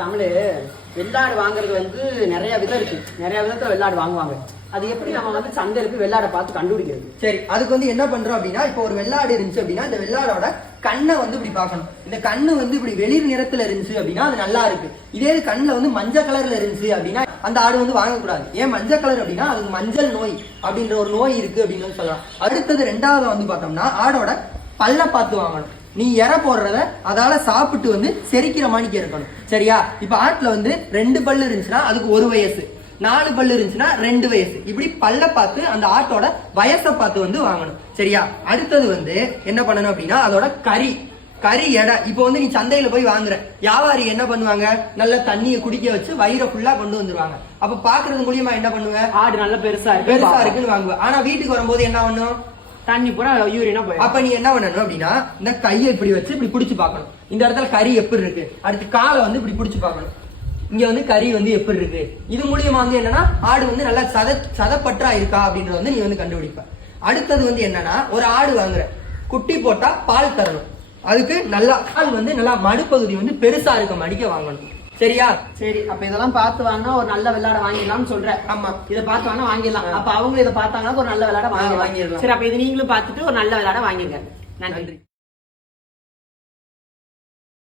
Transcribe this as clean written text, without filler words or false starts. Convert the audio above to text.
தமிழ் வெள்ளாடு வாங்குறது வந்து நிறைய விதம் இருக்கு. நிறைய விதத்துல வெள்ளாடு வாங்குவாங்க. அது எப்படி நம்ம வந்து சந்தையில போய் வெள்ளாடை பார்த்து கண்டுபிடிக்கிறது? சரி, அதுக்கு வந்து என்ன பண்றோம் அப்படின்னா, இப்போ ஒரு வெள்ளாடு இருந்துச்சு அப்படின்னா இந்த வெள்ளாடோட கண்ணை வந்து இப்படி பார்க்கணும். இந்த கண்ணு வந்து இப்படி வெளிர் நிறத்துல இருந்துச்சு அப்படின்னா அது நல்லா இருக்கு. இதே கண்ணுல வந்து மஞ்சள் கலர்ல இருந்துச்சு அப்படின்னா அந்த ஆடு வந்து வாங்கக்கூடாது. ஏன் மஞ்சள் கலர் அப்படின்னா அதுக்கு மஞ்சள் நோய் அப்படின்ற ஒரு நோய் இருக்கு அப்படின்னு சொல்லலாம். அடுத்தது ரெண்டாவது வந்து பார்த்தோம்னா ஆடோட பல்ல பார்த்து வாங்கணும். நீ இற போடுறத அதால சாப்பிட்டு வந்து செரிக்கிற மாணிக்க இருக்கணும். சரியா? இப்ப ஆட்டுல வந்து 2 பல்லு இருந்துச்சுன்னா அதுக்கு 1 வயசு, 4 பல்லு இருந்துச்சுன்னா 2 வயசு, இப்படி பல்ல பார்த்து அந்த ஆட்டோட வயசை பார்த்து வந்து வாங்கணும். சரியா? அடுத்தது வந்து என்ன பண்ணணும் அப்படின்னா அதோட கறி எடை. இப்போ வந்து நீ சந்தையில போய் வாங்குற வியாபாரி என்ன பண்ணுவாங்க, நல்ல தண்ணியை குடிக்க வச்சு வயிறை ஃபுல்லா கொண்டு வந்துருவாங்க. அப்ப பாக்குறது மூலியமா என்ன பண்ணுவ, ஆடு நல்ல பெருசா இருக்குன்னு வாங்குவ. ஆனா வீட்டுக்கு வரும்போது என்ன பண்ணும், தண்ணி பூரா யூரினா போய். அப்ப நீ என்ன பண்ணணும் அப்படின்னா இந்த கையை இப்படி வச்சு இப்படி பிடிச்சு பார்க்கணும். இந்த இடத்துல கறி எப்படி இருக்கு, அடுத்து காலை வந்து இப்படி பிடிச்சு பார்க்கணும். இங்க வந்து கறி வந்து எப்படி இருக்கு. இது மூலியமா வந்து என்னன்னா ஆடு வந்து நல்லா சதப்பற்றா இருக்கா அப்படின்றத வந்து நீ வந்து கண்டுபிடிப்ப. அடுத்தது வந்து என்னன்னா ஒரு ஆடு வாங்குற, குட்டி போட்டா பால் தரணும். அதுக்கு நல்லா பால் வந்து நல்லா மடுப்பகுதி வந்து பெருசா இருக்க மடிக்க வாங்கணும். சரியா? சரி, அப்ப இதெல்லாம் பார்த்து வாங்கினா ஒரு நல்ல வெள்ளாடை வாங்கிடலாம்னு சொல்றேன். ஆமா, இதை பார்த்து வாங்கினா வாங்கிடலாம். அப்ப அவங்க இதை பார்த்தாங்கன்னா ஒரு நல்ல வெள்ளாடை வாங்கிடலாம். சரி, அப்ப இது நீங்களும் பார்த்துட்டு ஒரு நல்ல வெள்ளாடை வாங்கிருங்க. நன்றி.